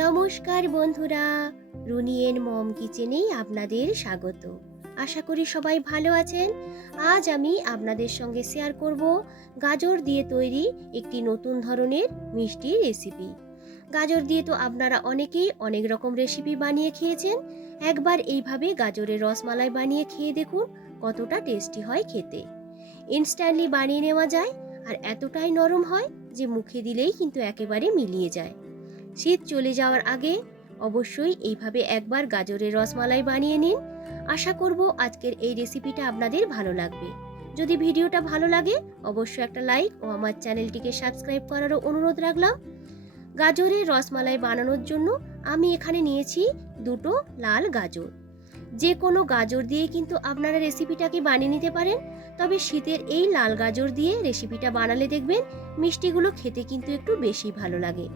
নমস্কার বন্ধুরা, রুনিয়ের মম কিচেনেই আপনাদের স্বাগত। আশা করি সবাই ভালো আছেন। আজ আমি আপনাদের সঙ্গে শেয়ার করব গাজর দিয়ে তৈরি একটি নতুন ধরনের মিষ্টি রেসিপি। গাজর দিয়ে তো আপনারা অনেকেই অনেক রকম রেসিপি বানিয়ে খেয়েছেন। একবার এইভাবে গাজরের রসমালাই বানিয়ে খেয়ে দেখুন কতটা টেস্টি হয় খেতে। ইনস্ট্যান্টলি বানিয়ে নেওয়া যায় আর এতটাই নরম হয় যে মুখে দিলেই কিন্তু একেবারে মিলিয়ে যায়। শীত চলে যাওয়ার আগে অবশ্যই এইভাবে একবার গাজরের রসমালাই বানিয়ে নিন। আশা করব আজকের এই রেসিপিটা আপনাদের ভালো লাগবে। যদি ভিডিওটা ভালো লাগে অবশ্যই একটা লাইক ও আমার চ্যানেলটিকে সাবস্ক্রাইব করারও অনুরোধ রাখলাম। গাজরের রসমালাই বানানোর জন্য আমি এখানে নিয়েছি দুটো লাল গাজর। যে কোনো গাজর দিয়ে কিন্তু আপনারা রেসিপিটাকে বানিয়ে নিতে পারেন, তবে শীতের এই লাল গাজর দিয়ে রেসিপিটা বানালে দেখবেন মিষ্টিগুলো খেতে কিন্তু একটু বেশি ভালো লাগে।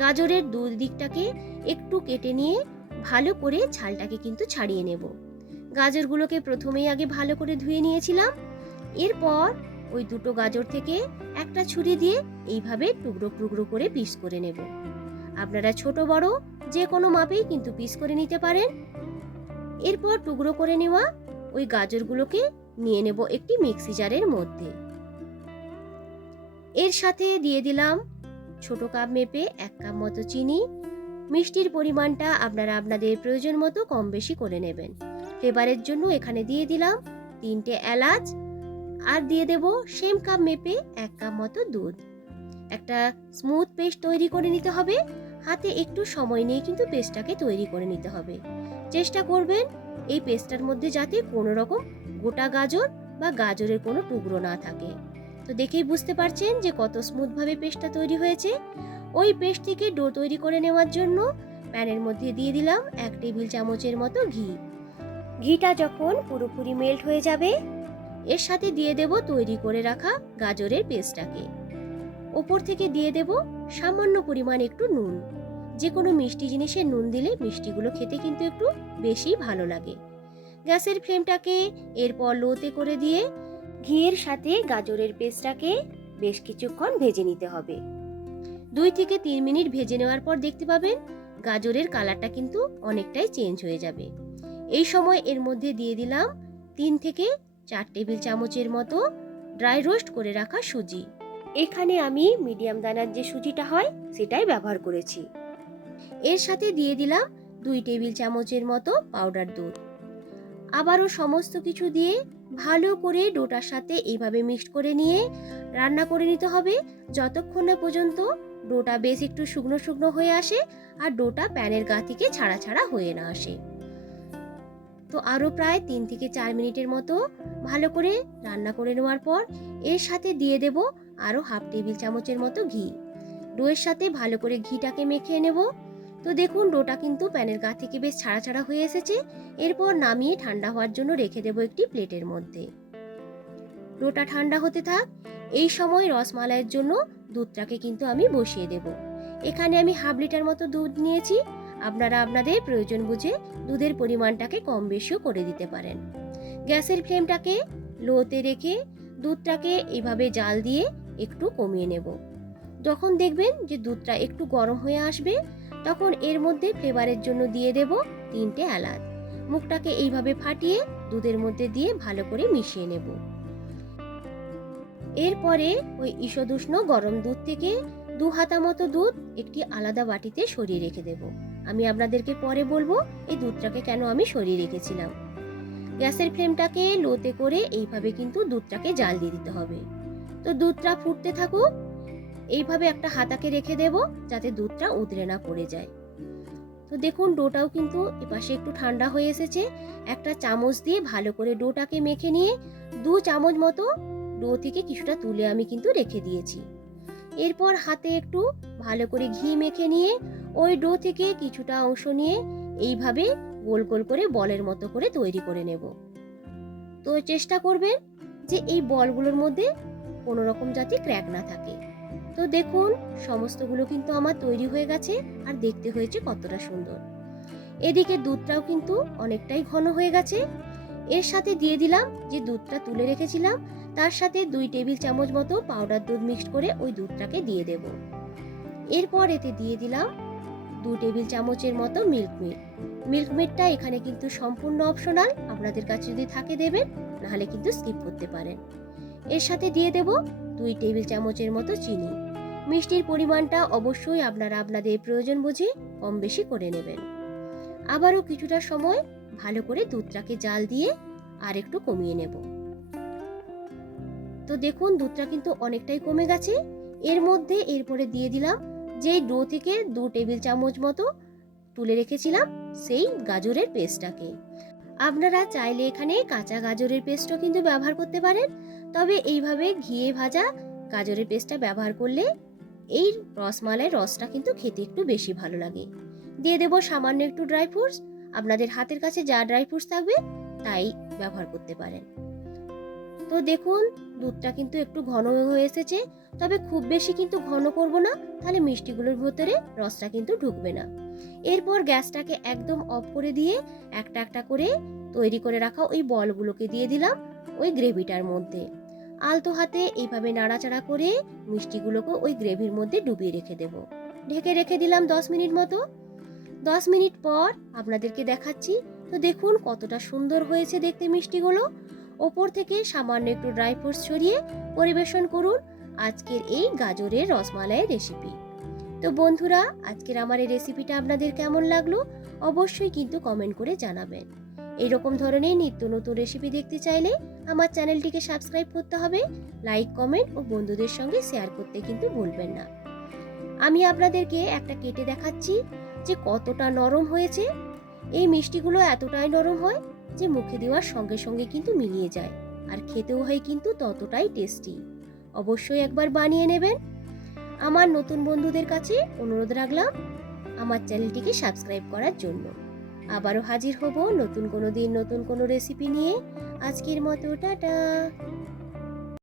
গাজরের দুই দিকটাকে একটু কেটে নিয়ে ভালো করে ছালটাকে কিন্তু ছাড়িয়ে নেব। গাজরগুলোকে প্রথমেই আগে ভালো করে ধুয়ে নিয়েছিলাম। এরপর ওই দুটো গাজর থেকে একটা ছুরি দিয়ে এইভাবে টুকরো টুকরো করে পিস করে নেব। আপনারা ছোট বড় যে কোনো মাপেই কিন্তু পিস করে নিতে পারেন। এরপর টুকরো করে নেওয়া ওই গাজরগুলোকে নিয়ে নেব একটি মিক্সি জারের মধ্যে। এর সাথে দিয়ে দিলাম ছোট কাপ মেপে 1 কাপ মতো চিনি। মিষ্টির পরিমাণটা আপনারা আপনাদের প্রয়োজন মতো কম বেশি করে নেবেন। ফ্লেভারের জন্য এখানে দিয়ে দিলাম 3টে এলাচ আর দিয়ে দেব সেম কাপ মেপে 1 কাপ মতো দুধ। একটা স্মুথ পেস্ট তৈরি করে নিতে হবে। হাতে একটু সময় নিয়ে কিন্তু পেস্টটাকে তৈরি করে নিতে হবে। চেষ্টা করবেন এই পেস্টটার মধ্যে যাতে কোনো রকম গোটা গাজর বা গাজরের কোনো টুকরো না থাকে। তো দেখেই বুঝতে পারছেন যে কত স্মুথভাবে পেস্টটা তৈরি হয়েছে। ওই পেস্ট থেকে ডো তৈরি করে নেওয়ার জন্য প্যানের মধ্যে দিয়ে দিলাম 1 টেবিল চামচের মতো ঘি। ঘিটা যখন পুরোপুরি মেল্ট হয়ে যাবে এর সাথে দিয়ে দেব তৈরি করে রাখা গাজরের পেস্টটাকে। ওপর থেকে দিয়ে দেব সামান্য পরিমাণ একটু নুন। যে কোনো মিষ্টি জিনিসে নুন দিলে মিষ্টিগুলো খেতে কিন্তু একটু বেশি ভালো লাগে। গ্যাসের ফ্লেমটাকে এরপর লোতে করে দিয়ে ঘিয়ের সাথে গাজরের পেস্টটাকে বেশ কিছুক্ষণ ভেজে নিতে হবে। 2 থেকে 3 মিনিট ভেজে নেওয়ার পর দেখতে পাবেন গাজরের কালারটা কিন্তু অনেকটাই চেঞ্জ হয়ে যাবে। এই সময় এর মধ্যে দিয়ে দিলাম 3 থেকে 4 টেবিল চামচের মতো ড্রাই রোস্ট করে রাখা সুজি। এখানে আমি মিডিয়াম দানার যে সুজিটা হয় সেটাই ব্যবহার করেছি। এর সাথে দিয়ে দিলাম 2 টেবিল চামচের মতো পাউডার দুধ। আবারও সমস্ত কিছু দিয়ে ভালো করে ডোটার সাথে এইভাবে মিক্সড করে নিয়ে রান্না করে নিতে হবে যতক্ষণ না পর্যন্ত ডোটা বেশ একটু শুকনো শুকনো হয়ে আসে আর ডোটা প্যানের গা থেকে ছাড়া ছাড়া হয়ে না আসে। তো আরও প্রায় 3 থেকে 4 মিনিটের মতো ভালো করে রান্না করে নেওয়ার পর এর সাথে দিয়ে দেব আরও হাফ টেবিল চামচের মতো ঘি। ডোয়ের সাথে ভালো করে ঘিটাকে মেখে নেব। তো দেখুন ডোটা কিন্তু প্যানের গা থেকে বেশ ছাড়া ছাড়া হয়ে এসেছে। এরপর নামিয়ে ঠান্ডা হওয়ার জন্য রেখে দেব একটি প্লেটের মধ্যে। ডোটা ঠান্ডা হতে থাক। এই সময় রসমালাইয়ের জন্য দুধটাকে কিন্তু আমি বসিয়ে দেব। এখানে আমি হাফ লিটার মতো দুধ নিয়েছি। আপনারা আপনাদের প্রয়োজন বুঝে দুধের পরিমাণটাকে কম বেশিও করে দিতে পারেন। গ্যাসের ফ্লেমটাকে লোতে রেখে দুধটাকে এইভাবে জাল দিয়ে একটু কমিয়ে নেব। যখন দেখবেন যে দুধটা একটু গরম হয়ে আসবে তখন এর মধ্যে ফ্লেভারের জন্য দিয়ে দেব 3টে এলাচ। মুখটাকে এইভাবে ফাটিয়ে দুধের মধ্যে দিয়ে ভালো করে মিশিয়ে নেব। এরপরে ওই ঈষদুষ্ণ গরম দুধ থেকে 2 হাতা মতো দুধ একটি আলাদা বাটিতে সরিয়ে রেখে দেব। আমি আপনাদেরকে পরে বলবো এই দুধটাকে কেন আমি সরিয়ে রেখেছিলাম। গ্যাসের ফ্লেমটাকে লোতে করে এইভাবে কিন্তু দুধটাকে জাল দিয়ে দিতে হবে। তো দুধটা ফুটতে থাকুক। এইভাবে একটা হাতাকে রেখে দেব যাতে দুধটা উতরে না পড়ে যায়। তো দেখুন ডোটাও কিন্তু এপাশে একটু ঠান্ডা হয়ে এসেছে। একটা চামচ দিয়ে ভালো করে ডোটাকে মেখে নিয়ে 2 চামচ মতো ডো থেকে কিছুটা তুলে আমি কিন্তু রেখে দিয়েছি। এরপর হাতে একটু ভালো করে ঘি মেখে নিয়ে ওই ডো থেকে কিছুটা অংশ নিয়ে এইভাবে গোল গোল করে বলের মতো করে তৈরি করে নেব। তো চেষ্টা করবেন যে এই বলগুলোর মধ্যে কোনো রকম যাতে ক্র্যাক না থাকে। তো দেখুন সমস্তগুলো কিন্তু আমার তৈরি হয়ে গেছে আর দেখতে হয়েছে কতটা সুন্দর। এদিকে দুধটাও কিন্তু অনেকটাই ঘন হয়ে গেছে। এর সাথে দিয়ে দিলাম যে দুধটা তুলে রেখেছিলাম তার সাথে 2 টেবিল চামচ মতো পাউডার দুধ মিক্সড করে ওই দুধটাকে দিয়ে দেব। এরপর এতে দিয়ে দিলাম 2 টেবিল চামচের মতো মিল্ক মেডটা এখানে কিন্তু সম্পূর্ণ অপশনাল, আপনাদের কাছে যদি থাকে দেবেন, নাহলে কিন্তু স্কিপ করতে পারেন। এর সাথে দিয়ে দেব 2 টেবিল চামচের মতো চিনি। মিষ্টির পরিমাণটা অবশ্যই আপনারা আপনাদের প্রয়োজন বুঝে কম বেশি করে নেবেন। আবারও কিছুটা সময় ভালো করে দুধটাকে জাল দিয়ে আর একটু কমিয়ে নেব। তো দেখুন দুধটা কিন্তু অনেকটাই কমে গেছে। এর মধ্যে এরপরে দিয়ে দিলাম যে ডো থেকে 2 টেবিল চামচ মতো তুলে রেখেছিলাম সেই গাজরের পেস্টটাকে। আপনারা চাইলে এখানে কাঁচা গাজরের পেস্টও কিন্তু ব্যবহার করতে পারেন, তবে এইভাবে ঘিয়ে ভাজা গাজরের পেস্টটা ব্যবহার করলে এই রসমালাইয়ের রসটা কিন্তু খেতে একটু বেশি ভালো লাগে। দিয়ে দেব সামান্য একটু ড্রাই ফ্রুটস, আপনাদের হাতের কাছে যা ড্রাই ফ্রুটস থাকবে তাই ব্যবহার করতে পারেন। তো দেখুন দুধটা কিন্তু একটু ঘন হয়ে এসেছে, তবে খুব বেশি কিন্তু ঘন করব না, তাহলে মিষ্টিগুলোর ভেতরে রসটা কিন্তু ঢুকবে না। এরপর গ্যাসটাকে একদম অফ করে দিয়ে একটা একটা করে তৈরি করে রাখা ওই বলগুলোকে দিয়ে দিলাম ওই গ্রেভিটার মধ্যে। আলতো হাতে এইভাবে নাড়াচাড়া করে মিষ্টিগুলোকে ওই গ্রেভির মধ্যে ডুবিয়ে রেখে দেব। ঢেকে রেখে দিলাম 10 মিনিট মতো। 10 মিনিট পর আপনাদেরকে দেখাচ্ছি। তো দেখুন কতটা সুন্দর হয়েছে দেখতে মিষ্টিগুলো। ওপর থেকে সামান্য একটু ড্রাই ফ্রুটস ছড়িয়ে পরিবেশন করুন আজকের এই গাজরের রসমালাইয়ের রেসিপি। তো বন্ধুরা, আজকের আমার এই রেসিপিটা আপনাদের কেমন লাগলো অবশ্যই কিন্তু কমেন্ট করে জানাবেন। এইরকম ধরনের নিত্য নতুন রেসিপি দেখতে চাইলে আমার চ্যানেলটিকে সাবস্ক্রাইব করতে হবে, লাইক কমেন্ট ও বন্ধুদের সঙ্গে শেয়ার করতে কিন্তু ভুলবেন না। আমি আপনাদেরকে একটা কেটে দেখাচ্ছি যে কতটা নরম হয়েছে। এই মিষ্টিগুলো এতটাই নরম হয় যে মুখে দেওয়ার সঙ্গে সঙ্গে কিন্তু মিলিয়ে যায়, আর খেতেও হয় কিন্তু ততটাই টেস্টি। অবশ্যই একবার বানিয়ে নেবেন। আমার নতুন বন্ধুদের কাছে অনুরোধ রাখলাম আমার চ্যানেলটিকে সাবস্ক্রাইব করার জন্য। আবারও হাজির হব নতুন কোনো দিন নতুন কোনো রেসিপি নিয়ে। আজকের মতো টাটা।